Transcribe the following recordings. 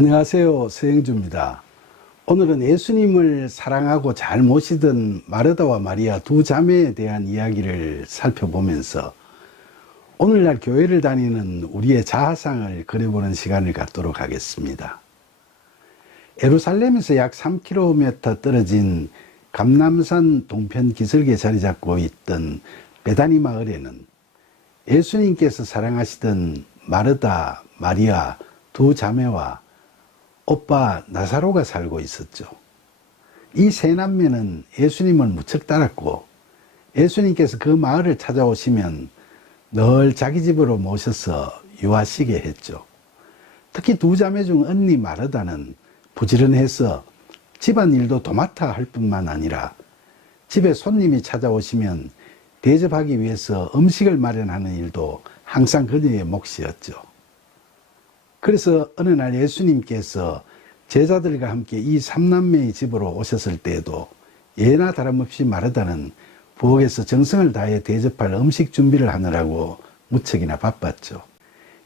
안녕하세요. 서영주입니다. 오늘은 예수님을 사랑하고 잘 모시던 마르다와 마리아 두 자매에 대한 이야기를 살펴보면서 오늘날 교회를 다니는 우리의 자아상을 그려보는 시간을 갖도록 하겠습니다. 예루살렘에서 약 3km 떨어진 감람산 동편 기슭에 자리 잡고 있던 베다니 마을에는 예수님께서 사랑하시던 마르다, 마리아 두 자매와 오빠 나사로가 살고 있었죠. 이 세 남매는 예수님을 무척 따랐고 예수님께서 그 마을을 찾아오시면 늘 자기 집으로 모셔서 유하시게 했죠. 특히 두 자매 중 언니 마르다는 부지런해서 집안일도 도맡아 할 뿐만 아니라 집에 손님이 찾아오시면 대접하기 위해서 음식을 마련하는 일도 항상 그녀의 몫이었죠. 그래서 어느 날 예수님께서 제자들과 함께 이 삼남매의 집으로 오셨을 때에도 예나 다름없이 마르다는 부엌에서 정성을 다해 대접할 음식 준비를 하느라고 무척이나 바빴죠.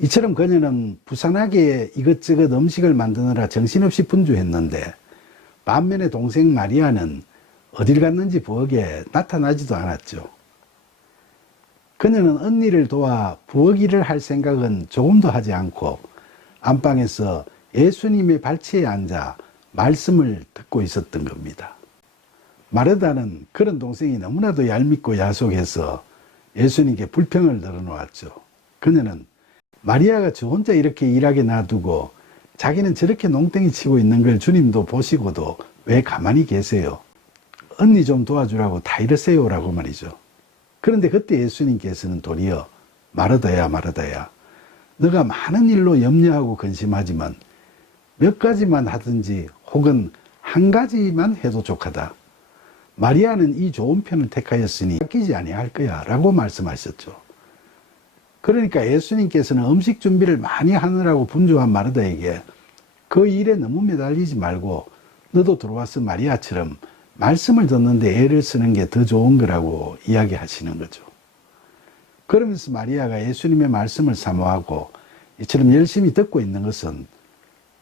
이처럼 그녀는 부산하게 이것저것 음식을 만드느라 정신없이 분주했는데 반면에 동생 마리아는 어딜 갔는지 부엌에 나타나지도 않았죠. 그녀는 언니를 도와 부엌 일을 할 생각은 조금도 하지 않고 안방에서 예수님의 발치에 앉아 말씀을 듣고 있었던 겁니다. 마르다는 그런 동생이 너무나도 얄밉고 야속해서 예수님께 불평을 늘어놓았죠. 그녀는 마리아가 저 혼자 이렇게 일하게 놔두고 자기는 저렇게 농땡이 치고 있는 걸 주님도 보시고도 왜 가만히 계세요? 언니 좀 도와주라고 다 이러세요 라고 말이죠. 그런데 그때 예수님께서는 도리어 마르다야 마르다야, 너가 많은 일로 염려하고 근심하지만 몇 가지만 하든지 혹은 한 가지만 해도 족하다. 마리아는 이 좋은 편을 택하였으니 아끼지 아니할 거야 라고 말씀하셨죠. 그러니까 예수님께서는 음식 준비를 많이 하느라고 분주한 마르다에게 그 일에 너무 매달리지 말고 너도 들어와서 마리아처럼 말씀을 듣는데 애를 쓰는 게 더 좋은 거라고 이야기하시는 거죠. 그러면서 마리아가 예수님의 말씀을 사모하고 이처럼 열심히 듣고 있는 것은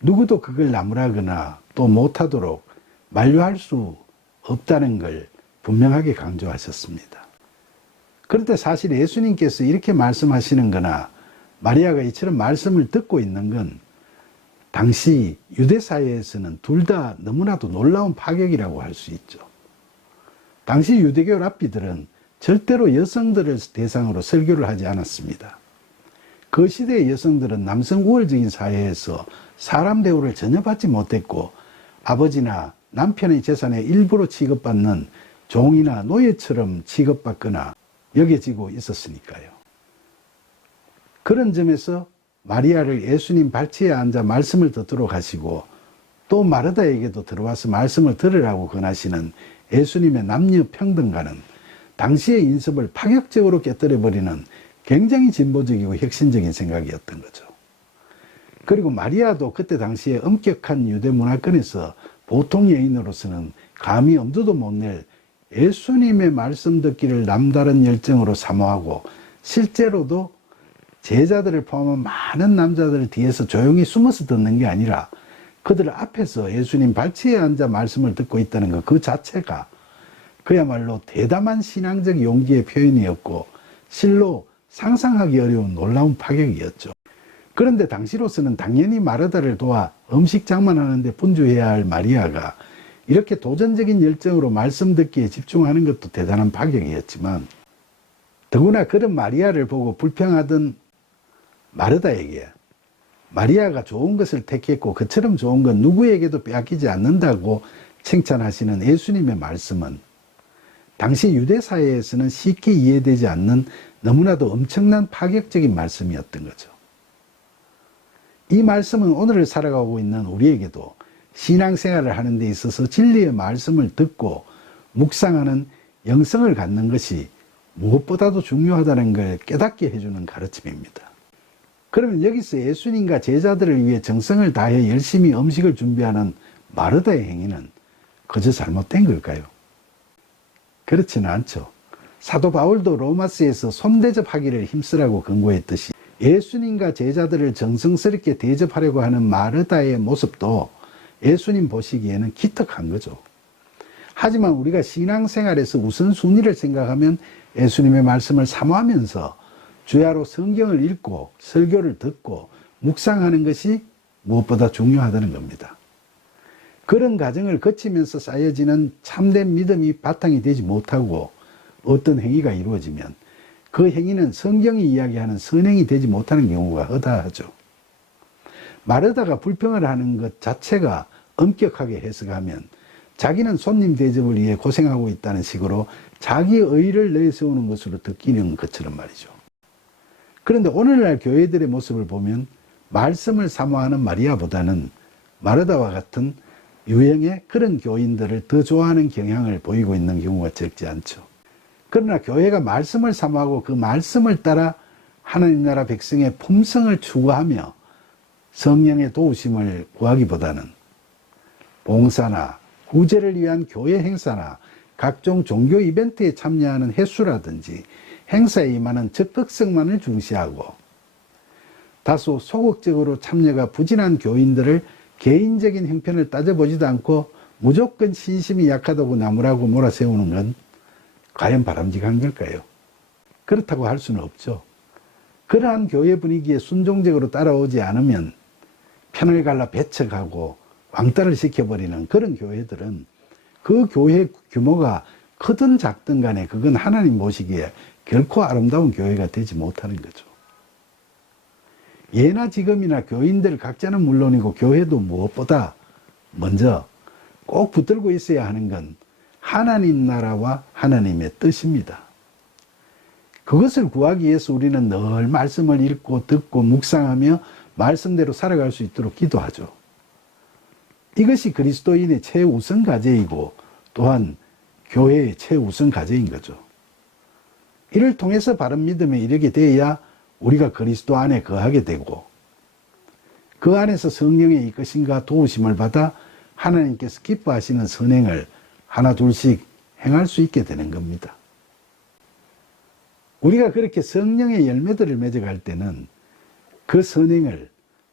누구도 그걸 나무라거나 또 못하도록 만류할 수 없다는 걸 분명하게 강조하셨습니다. 그런데 사실 예수님께서 이렇게 말씀하시는 거나 마리아가 이처럼 말씀을 듣고 있는 건 당시 유대 사회에서는 둘 다 너무나도 놀라운 파격이라고 할 수 있죠. 당시 유대교 랍비들은 절대로 여성들을 대상으로 설교를 하지 않았습니다. 그 시대의 여성들은 남성 우월적인 사회에서 사람 대우를 전혀 받지 못했고 아버지나 남편의 재산의 일부로 취급받는 종이나 노예처럼 취급받거나 여겨지고 있었으니까요. 그런 점에서 마리아를 예수님 발치에 앉아 말씀을 듣도록 하시고 또 마르다에게도 들어와서 말씀을 들으라고 권하시는 예수님의 남녀 평등과는 당시의 인습을 파격적으로 깨뜨려버리는 굉장히 진보적이고 혁신적인 생각이었던 거죠. 그리고 마리아도 그때 당시에 엄격한 유대 문화권에서 보통 여인으로서는 감히 엄두도 못 낼 예수님의 말씀 듣기를 남다른 열정으로 사모하고 실제로도 제자들을 포함한 많은 남자들 뒤에서 조용히 숨어서 듣는 게 아니라 그들 앞에서 예수님 발치에 앉아 말씀을 듣고 있다는 것 그 자체가 그야말로 대담한 신앙적 용기의 표현이었고 실로 상상하기 어려운 놀라운 파격이었죠. 그런데 당시로서는 당연히 마르다를 도와 음식 장만하는데 분주해야 할 마리아가 이렇게 도전적인 열정으로 말씀 듣기에 집중하는 것도 대단한 파격이었지만 더구나 그런 마리아를 보고 불평하던 마르다에게 마리아가 좋은 것을 택했고 그처럼 좋은 건 누구에게도 빼앗기지 않는다고 칭찬하시는 예수님의 말씀은 당시 유대 사회에서는 쉽게 이해되지 않는 너무나도 엄청난 파격적인 말씀이었던 거죠. 이 말씀은 오늘을 살아가고 있는 우리에게도 신앙생활을 하는 데 있어서 진리의 말씀을 듣고 묵상하는 영성을 갖는 것이 무엇보다도 중요하다는 걸 깨닫게 해주는 가르침입니다. 그러면 여기서 예수님과 제자들을 위해 정성을 다해 열심히 음식을 준비하는 마르다의 행위는 그저 잘못된 걸까요? 그렇지는 않죠. 사도 바울도 로마서에서 손대접하기를 힘쓰라고 권고했듯이 예수님과 제자들을 정성스럽게 대접하려고 하는 마르다의 모습도 예수님 보시기에는 기특한 거죠. 하지만 우리가 신앙생활에서 우선순위를 생각하면 예수님의 말씀을 사모하면서 주야로 성경을 읽고 설교를 듣고 묵상하는 것이 무엇보다 중요하다는 겁니다. 그런 과정을 거치면서 쌓여지는 참된 믿음이 바탕이 되지 못하고 어떤 행위가 이루어지면 그 행위는 성경이 이야기하는 선행이 되지 못하는 경우가 허다하죠. 마르다가 불평을 하는 것 자체가 엄격하게 해석하면 자기는 손님 대접을 위해 고생하고 있다는 식으로 자기의 의의를 내세우는 것으로 듣기는 것처럼 말이죠. 그런데 오늘날 교회들의 모습을 보면 말씀을 사모하는 마리아보다는 마르다와 같은 유형의 그런 교인들을 더 좋아하는 경향을 보이고 있는 경우가 적지 않죠. 그러나 교회가 말씀을 사모하고 그 말씀을 따라 하나님 나라 백성의 품성을 추구하며 성령의 도우심을 구하기보다는 봉사나 구제를 위한 교회 행사나 각종 종교 이벤트에 참여하는 횟수라든지 행사에 임하는 적극성만을 중시하고 다소 소극적으로 참여가 부진한 교인들을 개인적인 형편을 따져보지도 않고 무조건 신심이 약하다고 나무라고 몰아세우는 건 과연 바람직한 걸까요? 그렇다고 할 수는 없죠. 그러한 교회 분위기에 순종적으로 따라오지 않으면 편을 갈라 배척하고 왕따를 시켜버리는 그런 교회들은 그 교회 규모가 크든 작든 간에 그건 하나님 보시기에 결코 아름다운 교회가 되지 못하는 거죠. 예나 지금이나 교인들 각자는 물론이고 교회도 무엇보다 먼저 꼭 붙들고 있어야 하는 건 하나님 나라와 하나님의 뜻입니다. 그것을 구하기 위해서 우리는 늘 말씀을 읽고 듣고 묵상하며 말씀대로 살아갈 수 있도록 기도하죠. 이것이 그리스도인의 최우선 과제이고 또한 교회의 최우선 과제인 거죠. 이를 통해서 바른 믿음에 이르게 되어야 우리가 그리스도 안에 거하게 되고 그 안에서 성령의 이끄심과 도우심을 받아 하나님께서 기뻐하시는 선행을 하나 둘씩 행할 수 있게 되는 겁니다. 우리가 그렇게 성령의 열매들을 맺어갈 때는 그 선행을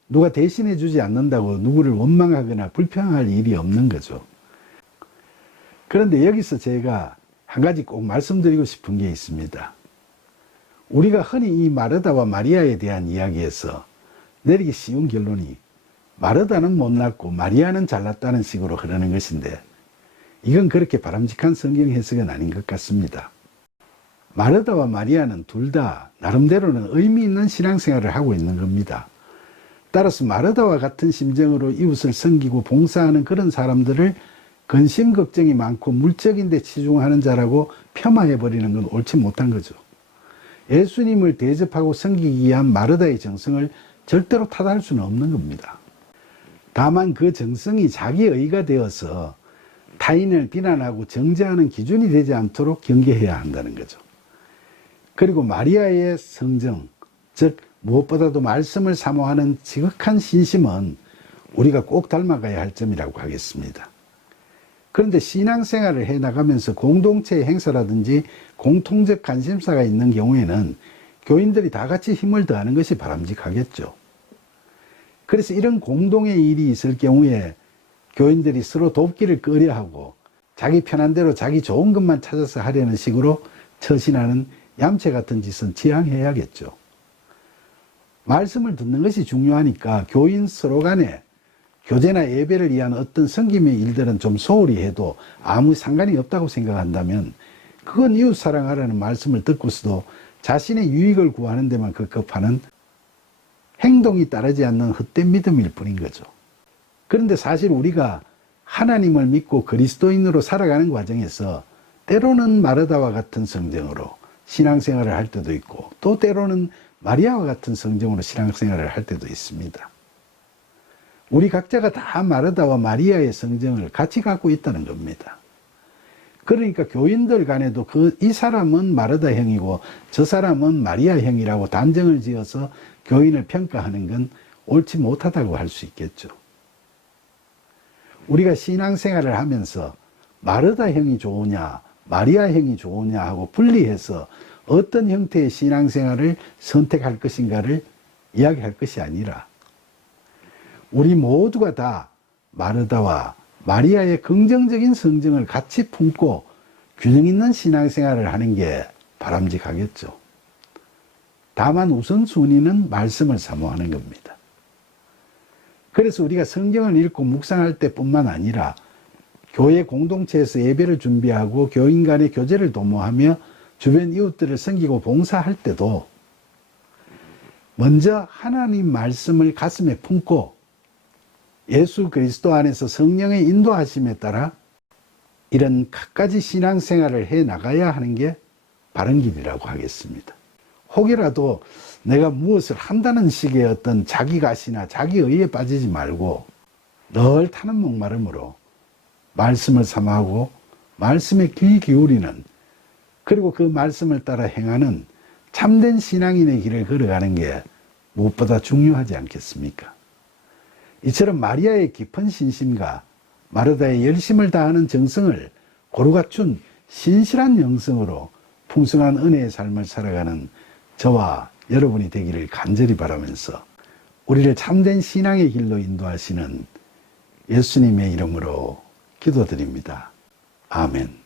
누가 대신해 주지 않는다고 누구를 원망하거나 불평할 일이 없는 거죠. 그런데 여기서 제가 한 가지 꼭 말씀드리고 싶은 게 있습니다. 우리가 흔히 이 마르다와 마리아에 대한 이야기에서 내리기 쉬운 결론이 마르다는 못났고 마리아는 잘났다는 식으로 흐르는 것인데 이건 그렇게 바람직한 성경 해석은 아닌 것 같습니다. 마르다와 마리아는 둘 다 나름대로는 의미 있는 신앙생활을 하고 있는 겁니다. 따라서 마르다와 같은 심정으로 이웃을 섬기고 봉사하는 그런 사람들을 근심 걱정이 많고 물적인 데 치중하는 자라고 폄하해버리는 건 옳지 못한 거죠. 예수님을 대접하고 섬기기 위한 마르다의 정성을 절대로 탓할 수는 없는 겁니다. 다만 그 정성이 자기 의가 되어서 타인을 비난하고 정죄하는 기준이 되지 않도록 경계해야 한다는 거죠. 그리고 마리아의 성정, 즉 무엇보다도 말씀을 사모하는 지극한 신심은 우리가 꼭 닮아가야 할 점이라고 하겠습니다. 그런데 신앙생활을 해나가면서 공동체의 행사라든지 공통적 관심사가 있는 경우에는 교인들이 다 같이 힘을 더하는 것이 바람직하겠죠. 그래서 이런 공동의 일이 있을 경우에 교인들이 서로 돕기를 꺼려하고 자기 편한 대로 자기 좋은 것만 찾아서 하려는 식으로 처신하는 얌체 같은 짓은 지양해야겠죠. 말씀을 듣는 것이 중요하니까 교인 서로 간에 교제나 예배를 위한 어떤 섬김의 일들은 좀 소홀히 해도 아무 상관이 없다고 생각한다면 그건 이웃 사랑하라는 말씀을 듣고서도 자신의 유익을 구하는 데만 급급하는 행동이 따르지 않는 헛된 믿음일 뿐인 거죠. 그런데 사실 우리가 하나님을 믿고 그리스도인으로 살아가는 과정에서 때로는 마르다와 같은 성정으로 신앙생활을 할 때도 있고 또 때로는 마리아와 같은 성정으로 신앙생활을 할 때도 있습니다. 우리 각자가 다 마르다와 마리아의 성정을 같이 갖고 있다는 겁니다. 그러니까 교인들 간에도 이 사람은 마르다형이고 저 사람은 마리아형이라고 단정을 지어서 교인을 평가하는 건 옳지 못하다고 할 수 있겠죠. 우리가 신앙생활을 하면서 마르다형이 좋으냐 마리아형이 좋으냐 하고 분리해서 어떤 형태의 신앙생활을 선택할 것인가를 이야기할 것이 아니라 우리 모두가 다 마르다와 마리아의 긍정적인 성정을 같이 품고 균형 있는 신앙생활을 하는 게 바람직하겠죠. 다만 우선순위는 말씀을 사모하는 겁니다. 그래서 우리가 성경을 읽고 묵상할 때뿐만 아니라 교회 공동체에서 예배를 준비하고 교인 간의 교제를 도모하며 주변 이웃들을 섬기고 봉사할 때도 먼저 하나님 말씀을 가슴에 품고 예수 그리스도 안에서 성령의 인도하심에 따라 이런 갖가지 신앙생활을 해 나가야 하는 게 바른 길이라고 하겠습니다. 혹이라도 내가 무엇을 한다는 식의 어떤 자기가시나 자기의에 빠지지 말고 늘 타는 목마름으로 말씀을 삼하고 말씀에 귀 기울이는, 그리고 그 말씀을 따라 행하는 참된 신앙인의 길을 걸어가는 게 무엇보다 중요하지 않겠습니까? 이처럼 마리아의 깊은 신심과 마르다의 열심을 다하는 정성을 고루 갖춘 신실한 영성으로 풍성한 은혜의 삶을 살아가는 저와 여러분이 되기를 간절히 바라면서 우리를 참된 신앙의 길로 인도하시는 예수님의 이름으로 기도드립니다. 아멘.